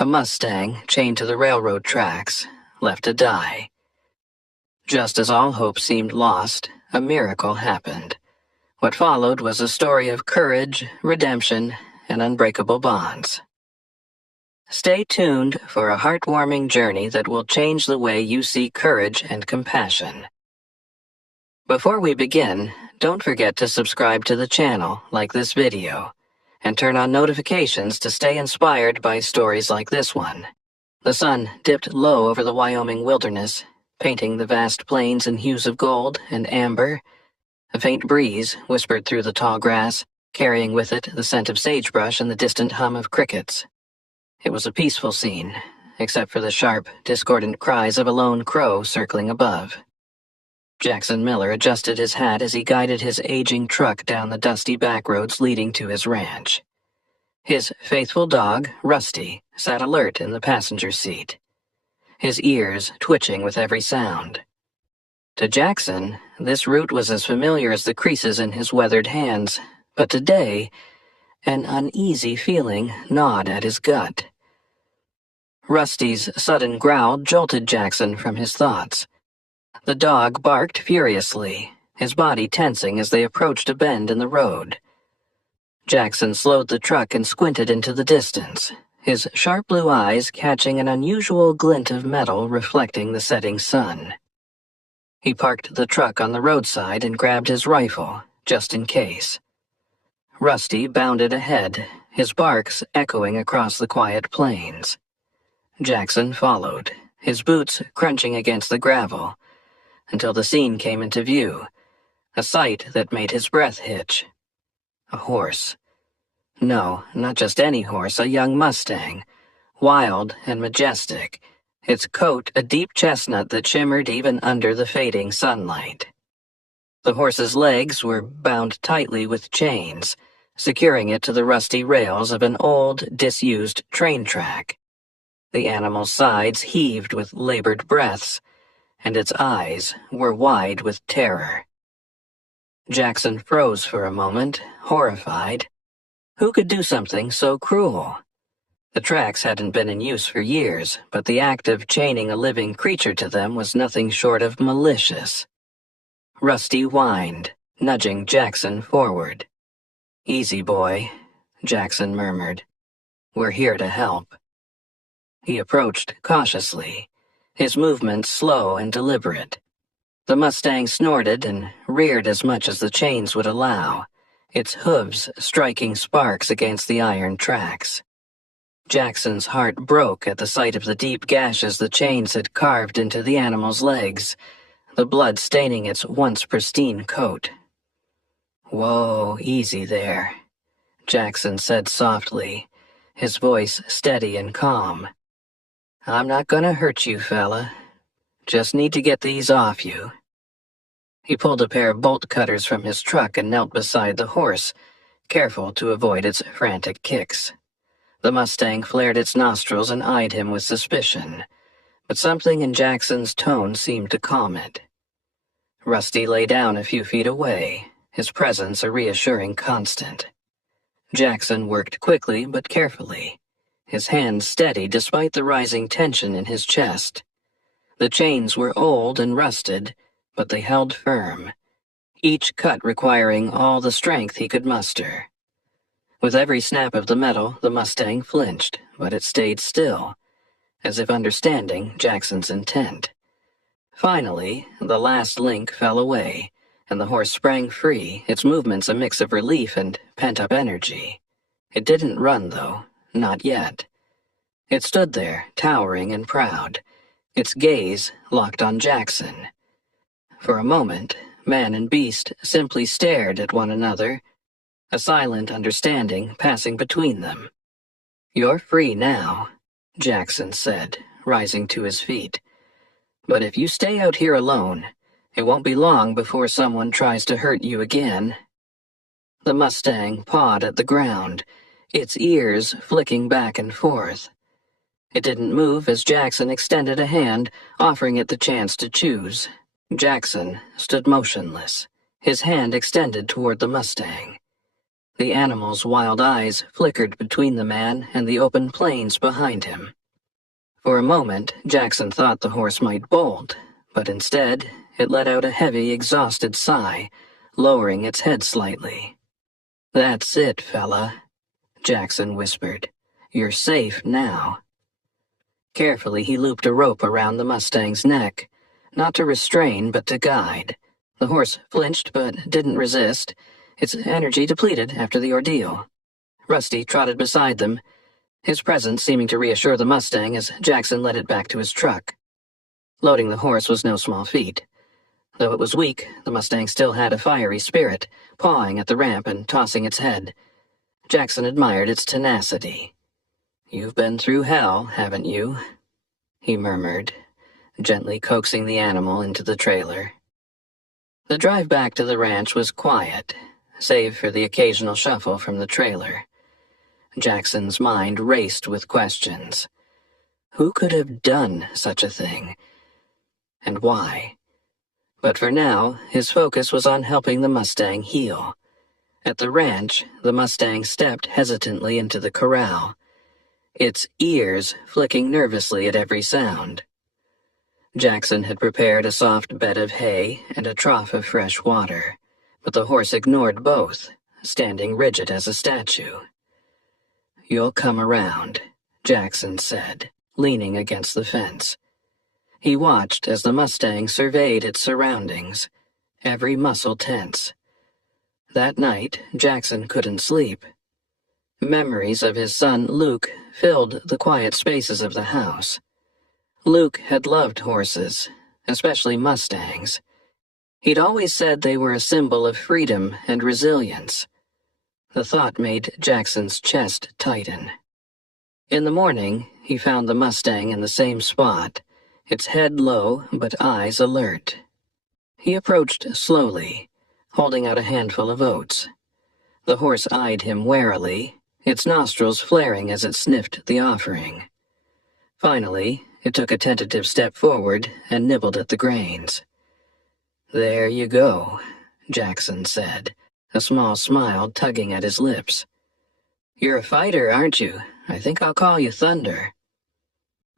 A Mustang chained to the railroad tracks, left to die. Just as all hope seemed lost, a miracle happened. What followed was a story of courage, redemption, and unbreakable bonds. Stay tuned for a heartwarming journey that will change the way you see courage and compassion. Before we begin, don't forget to subscribe to the channel, like this video, and turn on notifications to stay inspired by stories like this one. The sun dipped low over the Wyoming wilderness, painting the vast plains in hues of gold and amber. A faint breeze whispered through the tall grass, carrying with it the scent of sagebrush and the distant hum of crickets. It was a peaceful scene, except for the sharp, discordant cries of a lone crow circling above. Jackson Miller adjusted his hat as he guided his aging truck down the dusty back roads leading to his ranch. His faithful dog, Rusty, sat alert in the passenger seat, his ears twitching with every sound. To Jackson, this route was as familiar as the creases in his weathered hands, but today, an uneasy feeling gnawed at his gut. Rusty's sudden growl jolted Jackson from his thoughts. The dog barked furiously, his body tensing as they approached a bend in the road. Jackson slowed the truck and squinted into the distance, his sharp blue eyes catching an unusual glint of metal reflecting the setting sun. He parked the truck on the roadside and grabbed his rifle, just in case. Rusty bounded ahead, his barks echoing across the quiet plains. Jackson followed, his boots crunching against the gravel, until the scene came into view, a sight that made his breath hitch. A horse. No, not just any horse, a young Mustang, wild and majestic, its coat a deep chestnut that shimmered even under the fading sunlight. The horse's legs were bound tightly with chains, securing it to the rusty rails of an old, disused train track. The animal's sides heaved with labored breaths, and its eyes were wide with terror. Jackson froze for a moment, horrified. Who could do something so cruel? The tracks hadn't been in use for years, but the act of chaining a living creature to them was nothing short of malicious. Rusty whined, nudging Jackson forward. "Easy, boy," Jackson murmured. "We're here to help." He approached cautiously, his movements slow and deliberate. The Mustang snorted and reared as much as the chains would allow, its hooves striking sparks against the iron tracks. Jackson's heart broke at the sight of the deep gashes the chains had carved into the animal's legs, the blood staining its once pristine coat. "Whoa, easy there," Jackson said softly, his voice steady and calm. "I'm not gonna hurt you, fella. Just need to get these off you." He pulled a pair of bolt cutters from his truck and knelt beside the horse, careful to avoid its frantic kicks. The Mustang flared its nostrils and eyed him with suspicion, but something in Jackson's tone seemed to calm it. Rusty lay down a few feet away, his presence a reassuring constant. Jackson worked quickly but carefully, his hands steady despite the rising tension in his chest. The chains were old and rusted, but they held firm, each cut requiring all the strength he could muster. With every snap of the metal, the Mustang flinched, but it stayed still, as if understanding Jackson's intent. Finally, the last link fell away, and the horse sprang free, its movements a mix of relief and pent-up energy. It didn't run, though, not yet. It stood there, towering and proud, its gaze locked on Jackson. For a moment, man and beast simply stared at one another, a silent understanding passing between them. "You're free now," Jackson said, rising to his feet. "But if you stay out here alone, it won't be long before someone tries to hurt you again." The Mustang pawed at the ground, its ears flicking back and forth. It didn't move as Jackson extended a hand, offering it the chance to choose. Jackson stood motionless, his hand extended toward the Mustang. The animal's wild eyes flickered between the man and the open plains behind him. For a moment, Jackson thought the horse might bolt, but instead, it let out a heavy, exhausted sigh, lowering its head slightly. "That's it, fella," Jackson whispered. "You're safe now." Carefully, he looped a rope around the Mustang's neck, not to restrain but to guide. The horse flinched but didn't resist, its energy depleted after the ordeal. Rusty trotted beside them, his presence seeming to reassure the Mustang as Jackson led it back to his truck. Loading the horse was no small feat. Though it was weak, the Mustang still had a fiery spirit, pawing at the ramp and tossing its head. Jackson admired its tenacity. "You've been through hell, haven't you?" he murmured, gently coaxing the animal into the trailer. The drive back to the ranch was quiet, save for the occasional shuffle from the trailer. Jackson's mind raced with questions. Who could have done such a thing? And why? But for now, his focus was on helping the Mustang heal. At the ranch, the Mustang stepped hesitantly into the corral, its ears flicking nervously at every sound. Jackson had prepared a soft bed of hay and a trough of fresh water, but the horse ignored both, standing rigid as a statue. "You'll come around," Jackson said, leaning against the fence. He watched as the Mustang surveyed its surroundings, every muscle tense. That night, Jackson couldn't sleep. Memories of his son Luke filled the quiet spaces of the house. Luke had loved horses, especially Mustangs. He'd always said they were a symbol of freedom and resilience. The thought made Jackson's chest tighten. In the morning, he found the Mustang in the same spot, its head low but eyes alert. He approached slowly, holding out a handful of oats. The horse eyed him warily, its nostrils flaring as it sniffed the offering. Finally, it took a tentative step forward and nibbled at the grains. "There you go," Jackson said, a small smile tugging at his lips. "You're a fighter, aren't you? I think I'll call you Thunder."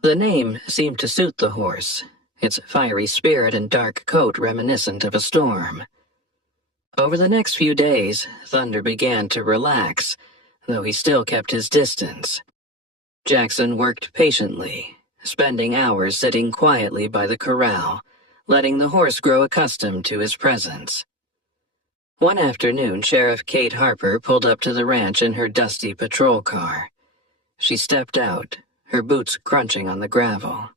The name seemed to suit the horse, its fiery spirit and dark coat reminiscent of a storm. Over the next few days, Thunder began to relax, though he still kept his distance. Jackson worked patiently, spending hours sitting quietly by the corral, letting the horse grow accustomed to his presence. One afternoon, Sheriff Kate Harper pulled up to the ranch in her dusty patrol car. She stepped out, her boots crunching on the gravel.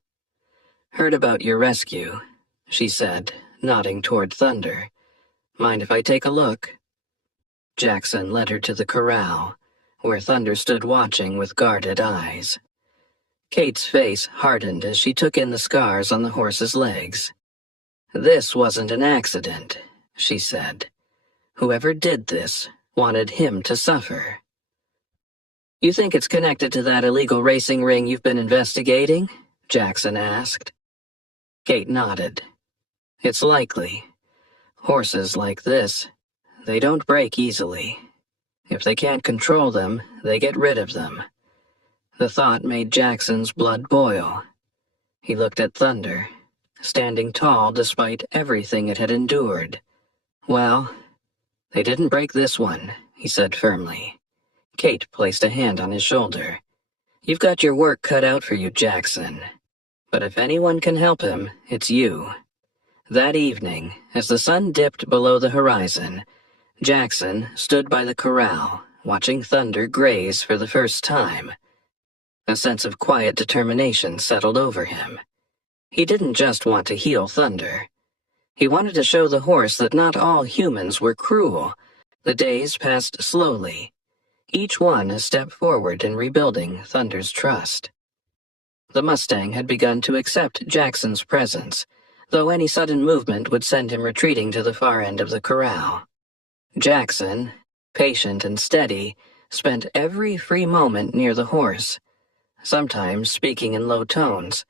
"Heard about your rescue," she said, nodding toward Thunder. "Mind if I take a look?" Jackson led her to the corral, where Thunder stood watching with guarded eyes. Kate's face hardened as she took in the scars on the horse's legs. "This wasn't an accident," she said. "Whoever did this wanted him to suffer." "You think it's connected to that illegal racing ring you've been investigating?" Jackson asked. Kate nodded. "It's likely. Horses like this, they don't break easily. If they can't control them, they get rid of them." The thought made Jackson's blood boil. He looked at Thunder, standing tall despite everything it had endured. "Well, they didn't break this one," he said firmly. Kate placed a hand on his shoulder. "You've got your work cut out for you, Jackson. But if anyone can help him, it's you." That evening, as the sun dipped below the horizon, Jackson stood by the corral, watching Thunder graze for the first time. A sense of quiet determination settled over him. He didn't just want to heal Thunder. He wanted to show the horse that not all humans were cruel. The days passed slowly, each one a step forward in rebuilding Thunder's trust. The Mustang had begun to accept Jackson's presence, though any sudden movement would send him retreating to the far end of the corral. Jackson, patient and steady, spent every free moment near the horse, sometimes speaking in low tones,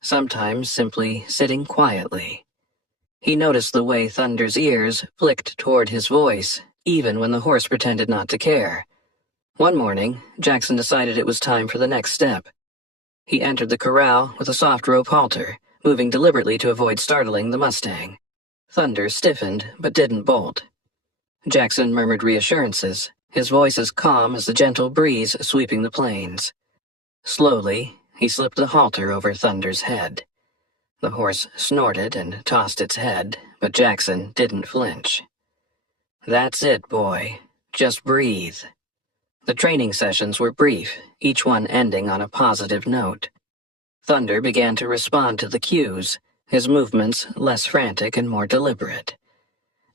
sometimes simply sitting quietly. He noticed the way Thunder's ears flicked toward his voice, even when the horse pretended not to care. One morning, Jackson decided it was time for the next step. He entered the corral with a soft rope halter, moving deliberately to avoid startling the Mustang. Thunder stiffened, but didn't bolt. Jackson murmured reassurances, his voice as calm as the gentle breeze sweeping the plains. Slowly, he slipped the halter over Thunder's head. The horse snorted and tossed its head, but Jackson didn't flinch. "That's it, boy. Just breathe." The training sessions were brief, each one ending on a positive note. Thunder began to respond to the cues, his movements less frantic and more deliberate.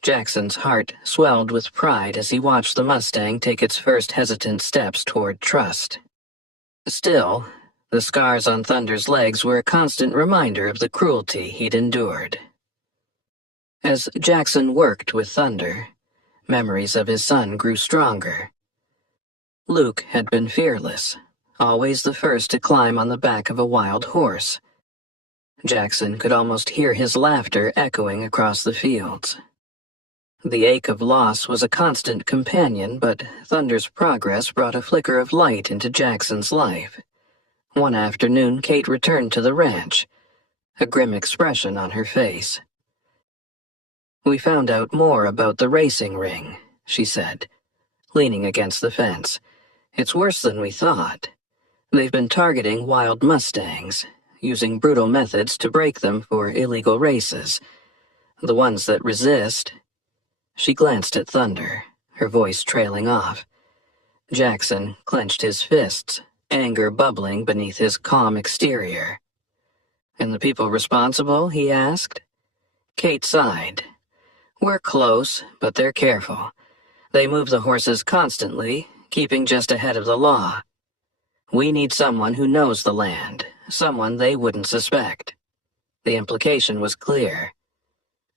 Jackson's heart swelled with pride as he watched the Mustang take its first hesitant steps toward trust. Still, the scars on Thunder's legs were a constant reminder of the cruelty he'd endured. As Jackson worked with Thunder, memories of his son grew stronger. Luke had been fearless, always the first to climb on the back of a wild horse. Jackson could almost hear his laughter echoing across the fields. The ache of loss was a constant companion, but Thunder's progress brought a flicker of light into Jackson's life. One afternoon, Kate returned to the ranch, a grim expression on her face. "We found out more about the racing ring," she said, leaning against the fence. "It's worse than we thought. They've been targeting wild Mustangs, using brutal methods to break them for illegal races. The ones that resist—" She glanced at Thunder, her voice trailing off. Jackson clenched his fists, anger bubbling beneath his calm exterior. "And the people responsible?" he asked. Kate sighed. "We're close, but they're careful. They move the horses constantly, keeping just ahead of the law. We need someone who knows the land, someone they wouldn't suspect." The implication was clear.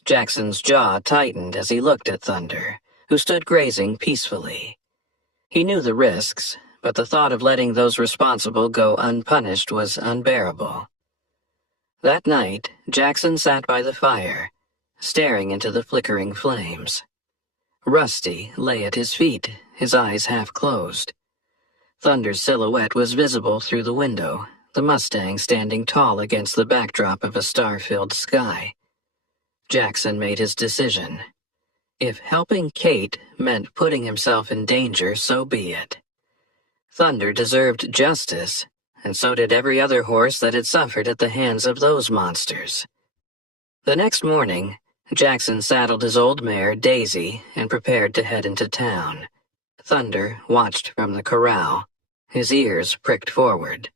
Jackson's jaw tightened as he looked at Thunder, who stood grazing peacefully. He knew the risks, but the thought of letting those responsible go unpunished was unbearable. That night, Jackson sat by the fire, staring into the flickering flames. Rusty lay at his feet, his eyes half closed. Thunder's silhouette was visible through the window, the Mustang standing tall against the backdrop of a star-filled sky. Jackson made his decision. If helping Kate meant putting himself in danger, so be it. Thunder deserved justice, and so did every other horse that had suffered at the hands of those monsters. The next morning, Jackson saddled his old mare, Daisy, and prepared to head into town. Thunder watched from the corral, his ears pricked forward.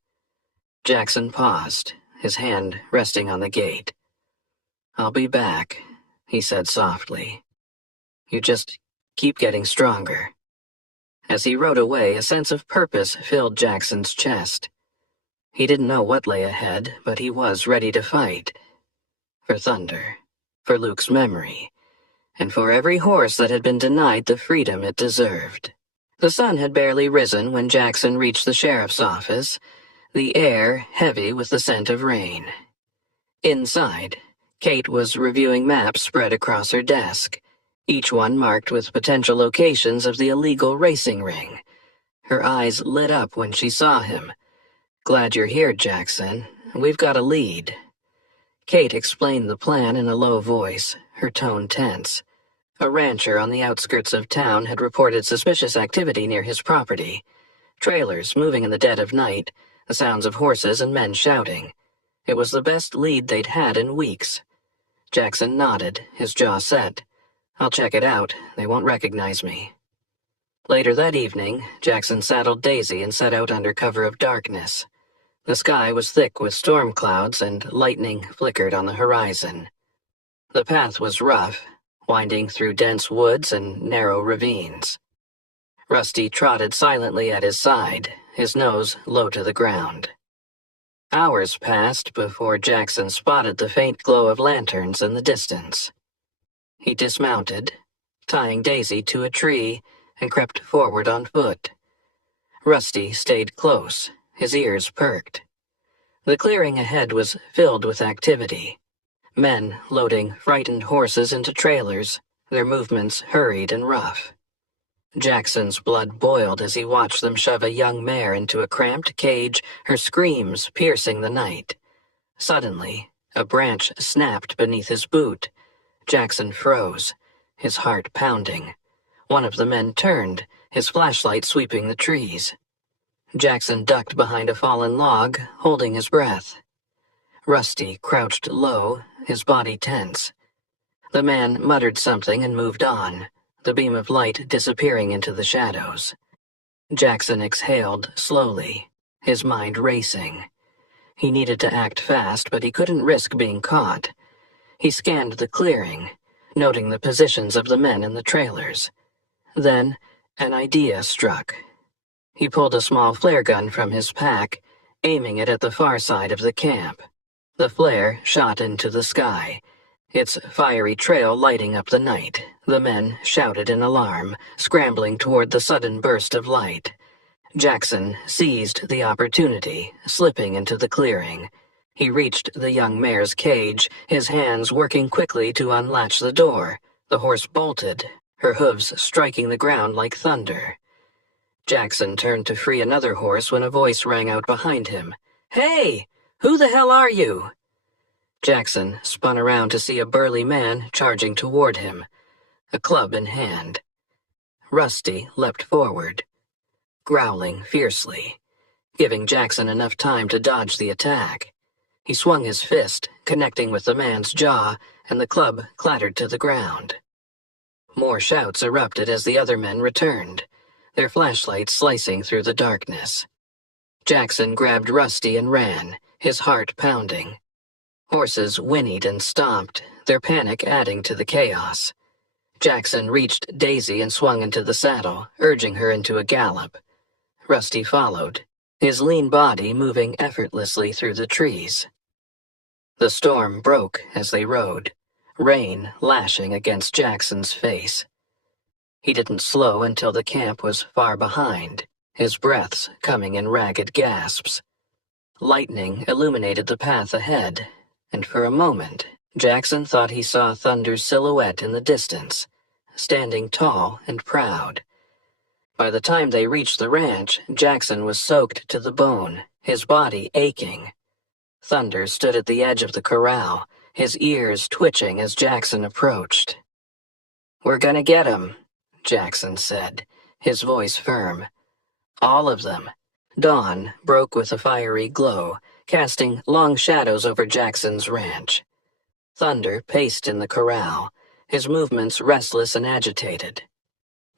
Jackson paused, his hand resting on the gate. "I'll be back," he said softly. "You just keep getting stronger." As he rode away, a sense of purpose filled Jackson's chest. He didn't know what lay ahead, but he was ready to fight. For Thunder, for Luke's memory, and for every horse that had been denied the freedom it deserved. The sun had barely risen when Jackson reached the sheriff's office, the air heavy with the scent of rain. Inside, Kate was reviewing maps spread across her desk, each one marked with potential locations of the illegal racing ring. Her eyes lit up when she saw him. "Glad you're here, Jackson. We've got a lead." Kate explained the plan in a low voice, her tone tense. A rancher on the outskirts of town had reported suspicious activity near his property. Trailers moving in the dead of night, the sounds of horses and men shouting. It was the best lead they'd had in weeks. Jackson nodded, his jaw set. "I'll check it out. They won't recognize me." Later that evening, Jackson saddled Daisy and set out under cover of darkness. The sky was thick with storm clouds and lightning flickered on the horizon. The path was rough, winding through dense woods and narrow ravines. Rusty trotted silently at his side, his nose low to the ground. Hours passed before Jackson spotted the faint glow of lanterns in the distance. He dismounted, tying Daisy to a tree, and crept forward on foot. Rusty stayed close, his ears perked. The clearing ahead was filled with activity. Men loading frightened horses into trailers, their movements hurried and rough. Jackson's blood boiled as he watched them shove a young mare into a cramped cage, her screams piercing the night. Suddenly, a branch snapped beneath his boot. Jackson froze, his heart pounding. One of the men turned, his flashlight sweeping the trees. Jackson ducked behind a fallen log, holding his breath. Rusty crouched low, his body tense. The man muttered something and moved on, the beam of light disappearing into the shadows. Jackson exhaled slowly, his mind racing. He needed to act fast, but he couldn't risk being caught. He scanned the clearing, noting the positions of the men in the trailers. Then, an idea struck. He pulled a small flare gun from his pack, aiming it at the far side of the camp. The flare shot into the sky, its fiery trail lighting up the night. The men shouted in alarm, scrambling toward the sudden burst of light. Jackson seized the opportunity, slipping into the clearing. He reached the young mare's cage, his hands working quickly to unlatch the door. The horse bolted, her hooves striking the ground like thunder. Jackson turned to free another horse when a voice rang out behind him. "Hey! Who the hell are you?" Jackson spun around to see a burly man charging toward him, a club in hand. Rusty leapt forward, growling fiercely, giving Jackson enough time to dodge the attack. He swung his fist, connecting with the man's jaw, and the club clattered to the ground. More shouts erupted as the other men returned, their flashlights slicing through the darkness. Jackson grabbed Rusty and ran, his heart pounding. Horses whinnied and stomped, their panic adding to the chaos. Jackson reached Daisy and swung into the saddle, urging her into a gallop. Rusty followed, his lean body moving effortlessly through the trees. The storm broke as they rode, rain lashing against Jackson's face. He didn't slow until the camp was far behind, his breaths coming in ragged gasps. Lightning illuminated the path ahead, and for a moment, Jackson thought he saw Thunder's silhouette in the distance, standing tall and proud. By the time they reached the ranch, Jackson was soaked to the bone, his body aching. Thunder stood at the edge of the corral, his ears twitching as Jackson approached. "We're gonna get 'em," Jackson said, his voice firm. "All of them." Dawn broke with a fiery glow, casting long shadows over Jackson's ranch. Thunder paced in the corral, his movements restless and agitated.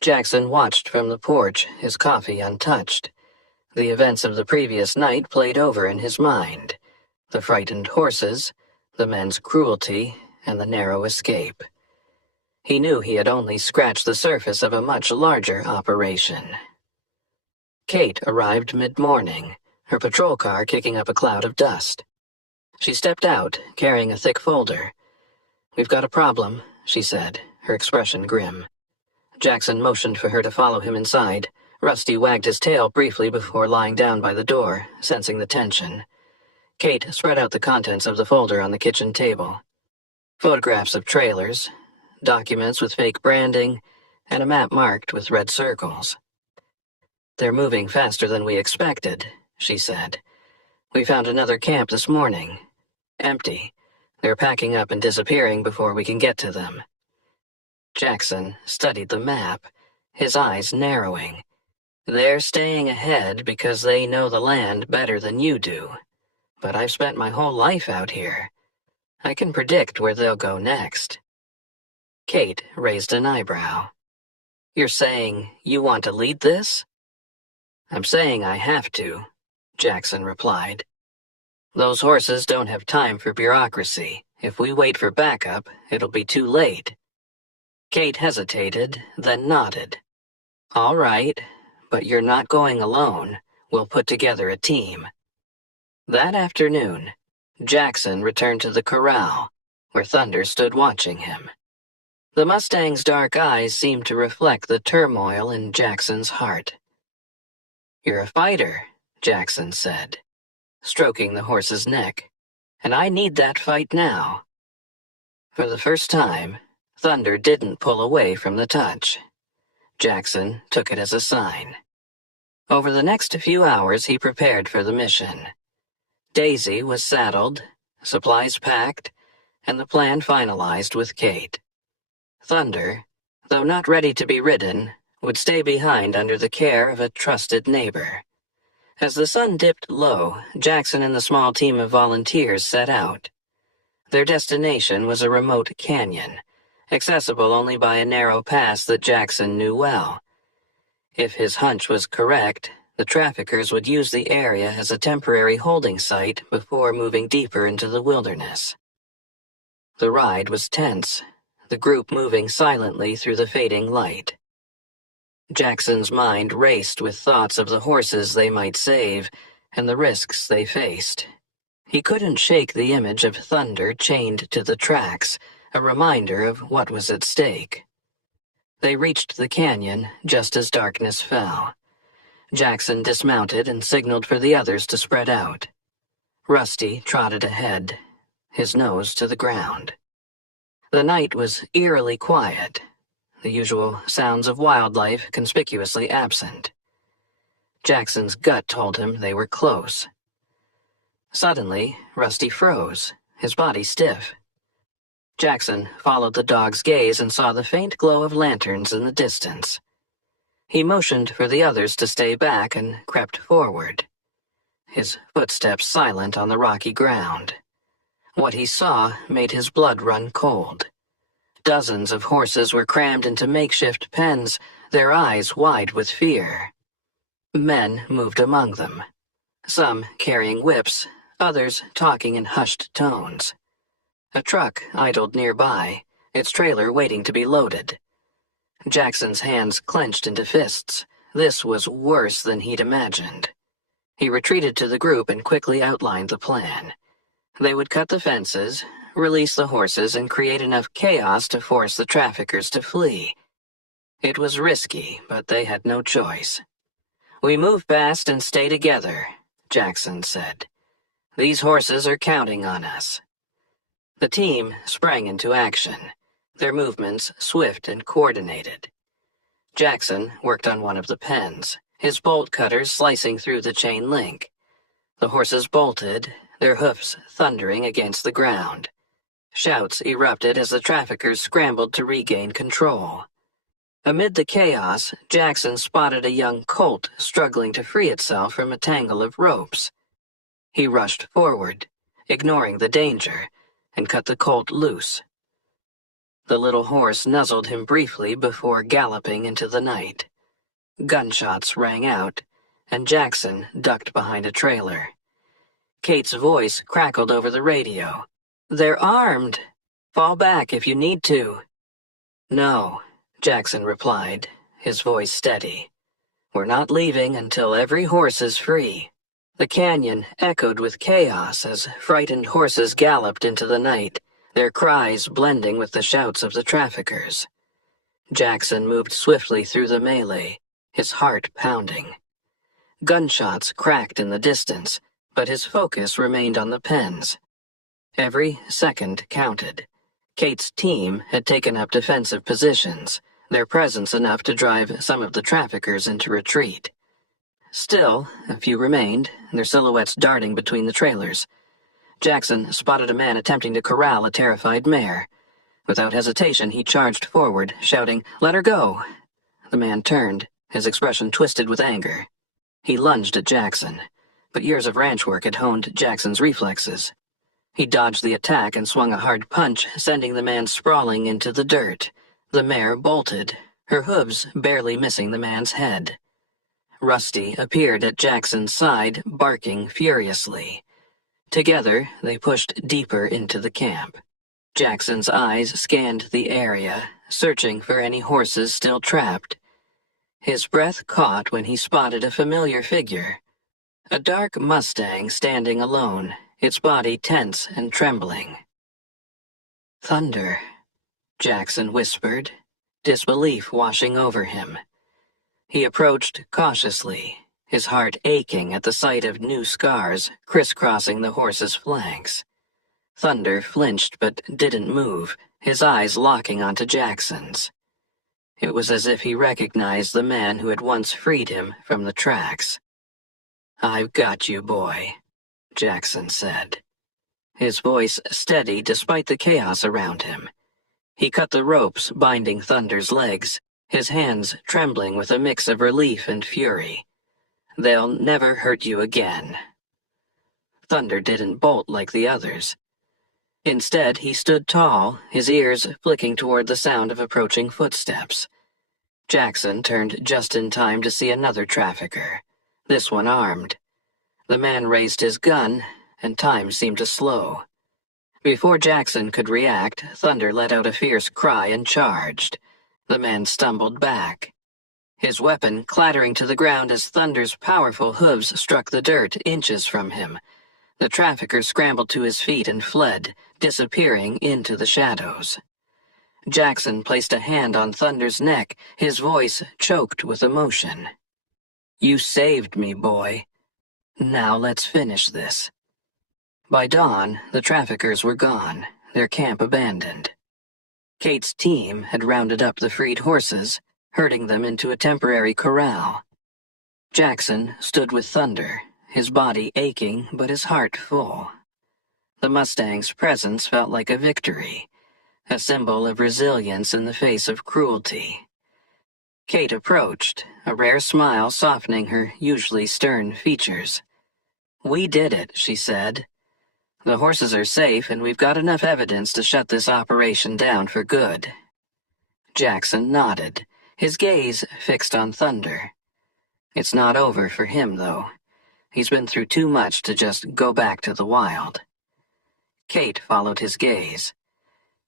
Jackson watched from the porch, his coffee untouched. The events of the previous night played over in his mind. The frightened horses, the men's cruelty, and the narrow escape. He knew he had only scratched the surface of a much larger operation. Kate arrived mid-morning, her patrol car kicking up a cloud of dust. She stepped out, carrying a thick folder. "We've got a problem," she said, her expression grim. Jackson motioned for her to follow him inside. Rusty wagged his tail briefly before lying down by the door, sensing the tension. Kate spread out the contents of the folder on the kitchen table. Photographs of trailers, documents with fake branding, and a map marked with red circles. "They're moving faster than we expected," she said. "We found another camp this morning. Empty. They're packing up and disappearing before we can get to them." Jackson studied the map, his eyes narrowing. "They're staying ahead because they know the land better than you do. But I've spent my whole life out here. I can predict where they'll go next." Kate raised an eyebrow. "You're saying you want to lead this?" "I'm saying I have to," Jackson replied. "Those horses don't have time for bureaucracy. If we wait for backup, it'll be too late." Kate hesitated, then nodded. "All right, but you're not going alone. We'll put together a team." That afternoon, Jackson returned to the corral, where Thunder stood watching him. The Mustang's dark eyes seemed to reflect the turmoil in Jackson's heart. "You're a fighter," Jackson said, stroking the horse's neck, "and I need that fight now." For the first time, Thunder didn't pull away from the touch. Jackson took it as a sign. Over the next few hours, he prepared for the mission. Daisy was saddled, supplies packed, and the plan finalized with Kate. Thunder, though not ready to be ridden, would stay behind under the care of a trusted neighbor. As the sun dipped low, Jackson and the small team of volunteers set out. Their destination was a remote canyon, accessible only by a narrow pass that Jackson knew well. If his hunch was correct, the traffickers would use the area as a temporary holding site before moving deeper into the wilderness. The ride was tense, the group moving silently through the fading light. Jackson's mind raced with thoughts of the horses they might save and the risks they faced. He couldn't shake the image of Thunder chained to the tracks, a reminder of what was at stake. They reached the canyon just as darkness fell. Jackson dismounted and signaled for the others to spread out. Rusty trotted ahead, his nose to the ground. The night was eerily quiet, the usual sounds of wildlife conspicuously absent. Jackson's gut told him they were close. Suddenly, Rusty froze, his body stiff. Jackson followed the dog's gaze and saw the faint glow of lanterns in the distance. He motioned for the others to stay back and crept forward, his footsteps silent on the rocky ground. What he saw made his blood run cold. Dozens of horses were crammed into makeshift pens, their eyes wide with fear. Men moved among them, some carrying whips, others talking in hushed tones. A truck idled nearby, its trailer waiting to be loaded. Jackson's hands clenched into fists. This was worse than he'd imagined. He retreated to the group and quickly outlined the plan. They would cut the fences, release the horses, and create enough chaos to force the traffickers to flee. It was risky, but they had no choice. "We move fast and stay together," Jackson said. "These horses are counting on us." The team sprang into action, their movements swift and coordinated. Jackson worked on one of the pens, his bolt cutters slicing through the chain link. The horses bolted, their hoofs thundering against the ground. Shouts erupted as the traffickers scrambled to regain control. Amid the chaos, Jackson spotted a young colt struggling to free itself from a tangle of ropes. He rushed forward, ignoring the danger, and cut the colt loose. The little horse nuzzled him briefly before galloping into the night. Gunshots rang out, and Jackson ducked behind a trailer. Kate's voice crackled over the radio. "They're armed. Fall back if you need to." "No," Jackson replied, his voice steady. "We're not leaving until every horse is free." The canyon echoed with chaos as frightened horses galloped into the night, their cries blending with the shouts of the traffickers. Jackson moved swiftly through the melee, his heart pounding. Gunshots cracked in the distance, but his focus remained on the pens. Every second counted. Kate's team had taken up defensive positions, their presence enough to drive some of the traffickers into retreat. Still, a few remained, their silhouettes darting between the trailers. Jackson spotted a man attempting to corral a terrified mare. Without hesitation, he charged forward, shouting, "Let her go!" The man turned, his expression twisted with anger. He lunged at Jackson, but years of ranch work had honed Jackson's reflexes. He dodged the attack and swung a hard punch, sending the man sprawling into the dirt. The mare bolted, her hooves barely missing the man's head. Rusty appeared at Jackson's side, barking furiously. Together, they pushed deeper into the camp. Jackson's eyes scanned the area, searching for any horses still trapped. His breath caught when he spotted a familiar figure. A dark Mustang standing alone, its body tense and trembling. "Thunder," Jackson whispered, disbelief washing over him. He approached cautiously, his heart aching at the sight of new scars crisscrossing the horse's flanks. Thunder flinched but didn't move, his eyes locking onto Jackson's. It was as if he recognized the man who had once freed him from the tracks. "I've got you, boy," Jackson said. His voice steady despite the chaos around him. He cut the ropes binding Thunder's legs, his hands trembling with a mix of relief and fury. "They'll never hurt you again." Thunder didn't bolt like the others. Instead, he stood tall, his ears flicking toward the sound of approaching footsteps. Jackson turned just in time to see another trafficker, this one armed. The man raised his gun, and time seemed to slow. Before Jackson could react, Thunder let out a fierce cry and charged. The man stumbled back, his weapon clattering to the ground as Thunder's powerful hooves struck the dirt inches from him. The trafficker scrambled to his feet and fled, disappearing into the shadows. Jackson placed a hand on Thunder's neck, his voice choked with emotion. "You saved me, boy. Now let's finish this." By dawn, the traffickers were gone, their camp abandoned. Kate's team had rounded up the freed horses, herding them into a temporary corral. Jackson stood with Thunder, his body aching but his heart full. The Mustang's presence felt like a victory, a symbol of resilience in the face of cruelty. Kate approached, a rare smile softening her usually stern features. "We did it," she said. "The horses are safe, and we've got enough evidence to shut this operation down for good." Jackson nodded, his gaze fixed on Thunder. It's not over for him, though. He's been through too much to just go back to the wild. Kate followed his gaze.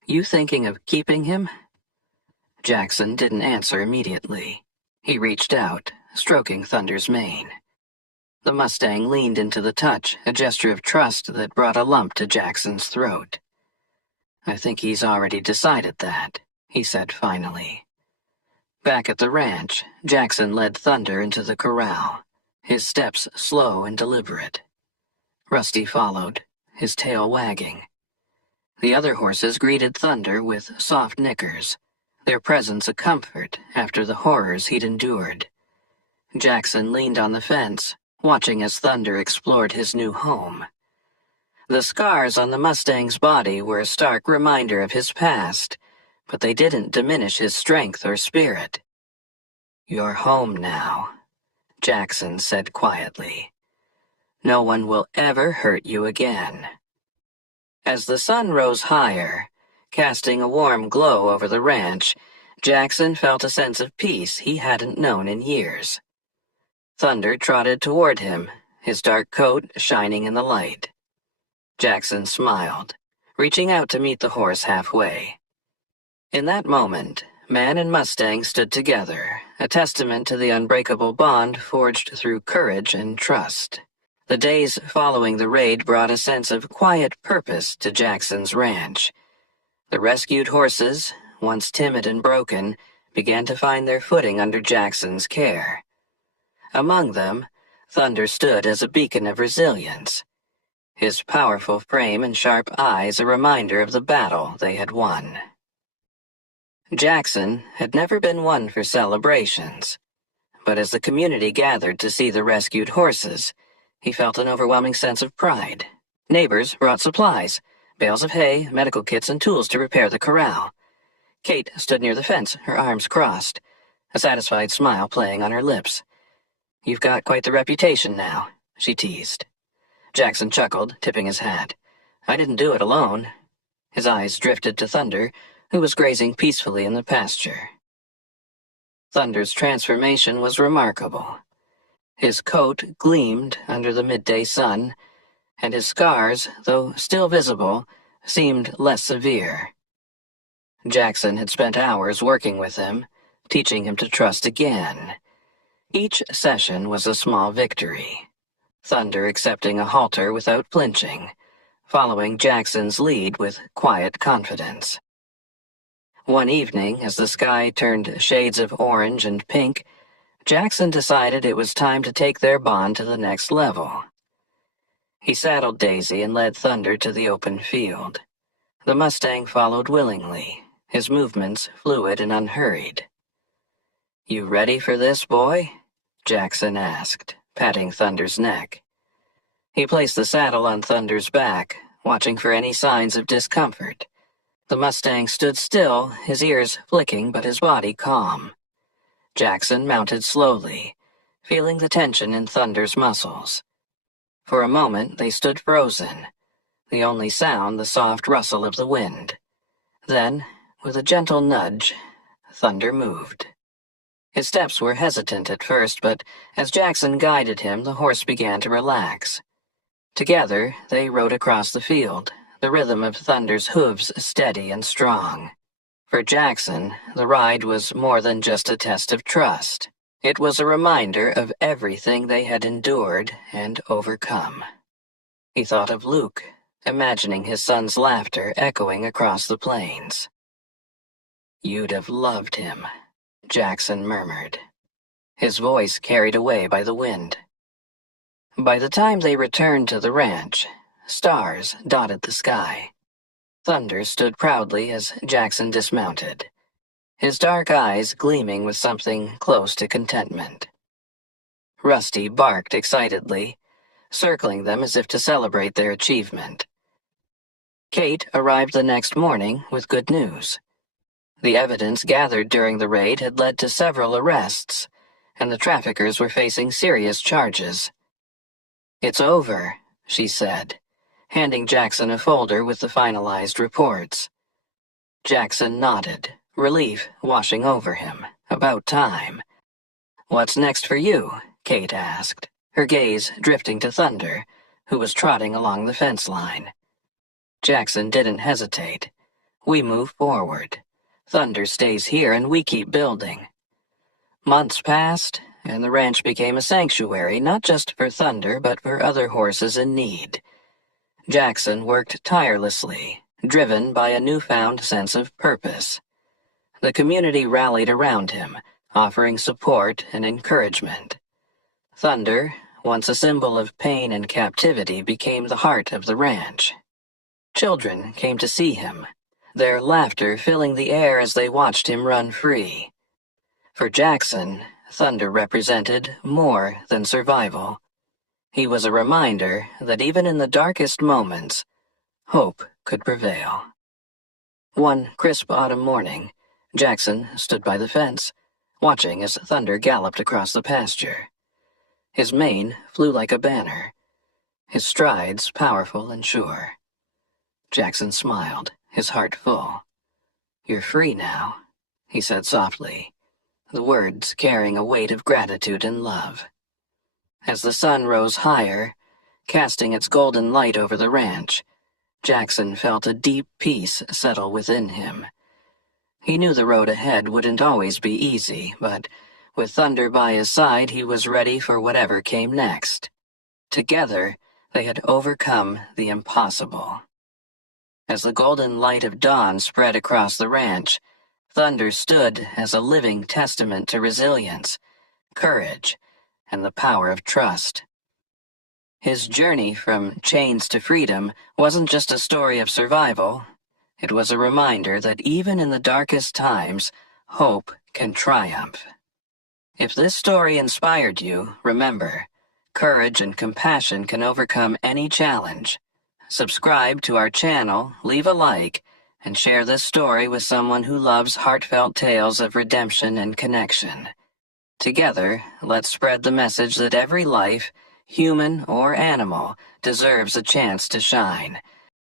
"You thinking of keeping him?" Jackson didn't answer immediately. He reached out, stroking Thunder's mane. The Mustang leaned into the touch, a gesture of trust that brought a lump to Jackson's throat. "I think he's already decided that," he said finally. Back at the ranch, Jackson led Thunder into the corral, his steps slow and deliberate. Rusty followed, his tail wagging. The other horses greeted Thunder with soft nickers, their presence a comfort after the horrors he'd endured. Jackson leaned on the fence, watching as Thunder explored his new home. The scars on the Mustang's body were a stark reminder of his past, but they didn't diminish his strength or spirit. "You're home now," Jackson said quietly. "No one will ever hurt you again." As the sun rose higher, casting a warm glow over the ranch, Jackson felt a sense of peace he hadn't known in years. Thunder trotted toward him, his dark coat shining in the light. Jackson smiled, reaching out to meet the horse halfway. In that moment, man and Mustang stood together, a testament to the unbreakable bond forged through courage and trust. The days following the raid brought a sense of quiet purpose to Jackson's ranch. The rescued horses, once timid and broken, began to find their footing under Jackson's care. Among them, Thunder stood as a beacon of resilience, his powerful frame and sharp eyes a reminder of the battle they had won. Jackson had never been one for celebrations, but as the community gathered to see the rescued horses, he felt an overwhelming sense of pride. Neighbors brought supplies, bales of hay, medical kits, and tools to repair the corral. Kate stood near the fence, her arms crossed, a satisfied smile playing on her lips. "You've got quite the reputation now," she teased. Jackson chuckled, tipping his hat. "I didn't do it alone." His eyes drifted to Thunder, who was grazing peacefully in the pasture. Thunder's transformation was remarkable. His coat gleamed under the midday sun, and his scars, though still visible, seemed less severe. Jackson had spent hours working with him, teaching him to trust again. Each session was a small victory, Thunder accepting a halter without flinching, following Jackson's lead with quiet confidence. One evening, as the sky turned shades of orange and pink, Jackson decided it was time to take their bond to the next level. He saddled Daisy and led Thunder to the open field. The Mustang followed willingly, his movements fluid and unhurried. "You ready for this, boy?" Jackson asked, patting Thunder's neck. He placed the saddle on Thunder's back, watching for any signs of discomfort. The Mustang stood still, his ears flicking but his body calm. Jackson mounted slowly, feeling the tension in Thunder's muscles. For a moment they stood frozen, the only sound the soft rustle of the wind. Then, with a gentle nudge, Thunder moved. His steps were hesitant at first, but as Jackson guided him, the horse began to relax. Together, they rode across the field, the rhythm of Thunder's hooves steady and strong. For Jackson, the ride was more than just a test of trust. It was a reminder of everything they had endured and overcome. He thought of Luke, imagining his son's laughter echoing across the plains. "You'd have loved him," Jackson murmured, his voice carried away by the wind. By the time they returned to the ranch, stars dotted the sky. Thunder stood proudly as Jackson dismounted, his dark eyes gleaming with something close to contentment. Rusty barked excitedly, circling them as if to celebrate their achievement. Kate arrived the next morning with good news. The evidence gathered during the raid had led to several arrests, and the traffickers were facing serious charges. "It's over," she said, handing Jackson a folder with the finalized reports. Jackson nodded, relief washing over him. About time. "What's next for you?" Kate asked, her gaze drifting to Thunder, who was trotting along the fence line. Jackson didn't hesitate. "We move forward. Thunder stays here and we keep building." Months passed, and the ranch became a sanctuary not just for Thunder but for other horses in need. Jackson worked tirelessly, driven by a newfound sense of purpose. The community rallied around him, offering support and encouragement. Thunder, once a symbol of pain and captivity, became the heart of the ranch. Children came to see him, their laughter filling the air as they watched him run free. For Jackson, Thunder represented more than survival. He was a reminder that even in the darkest moments, hope could prevail. One crisp autumn morning, Jackson stood by the fence, watching as Thunder galloped across the pasture. His mane flew like a banner, his strides powerful and sure. Jackson smiled, his heart full. "You're free now," he said softly, the words carrying a weight of gratitude and love. As the sun rose higher, casting its golden light over the ranch, Jackson felt a deep peace settle within him. He knew the road ahead wouldn't always be easy, but with Thunder by his side, he was ready for whatever came next. Together, they had overcome the impossible. As the golden light of dawn spread across the ranch, Thunder stood as a living testament to resilience, courage, and the power of trust. His journey from chains to freedom wasn't just a story of survival. It was a reminder that even in the darkest times, hope can triumph. If this story inspired you, remember, courage and compassion can overcome any challenge. Subscribe to our channel, leave a like, and share this story with someone who loves heartfelt tales of redemption and connection. Together, let's spread the message that every life, human or animal, deserves a chance to shine.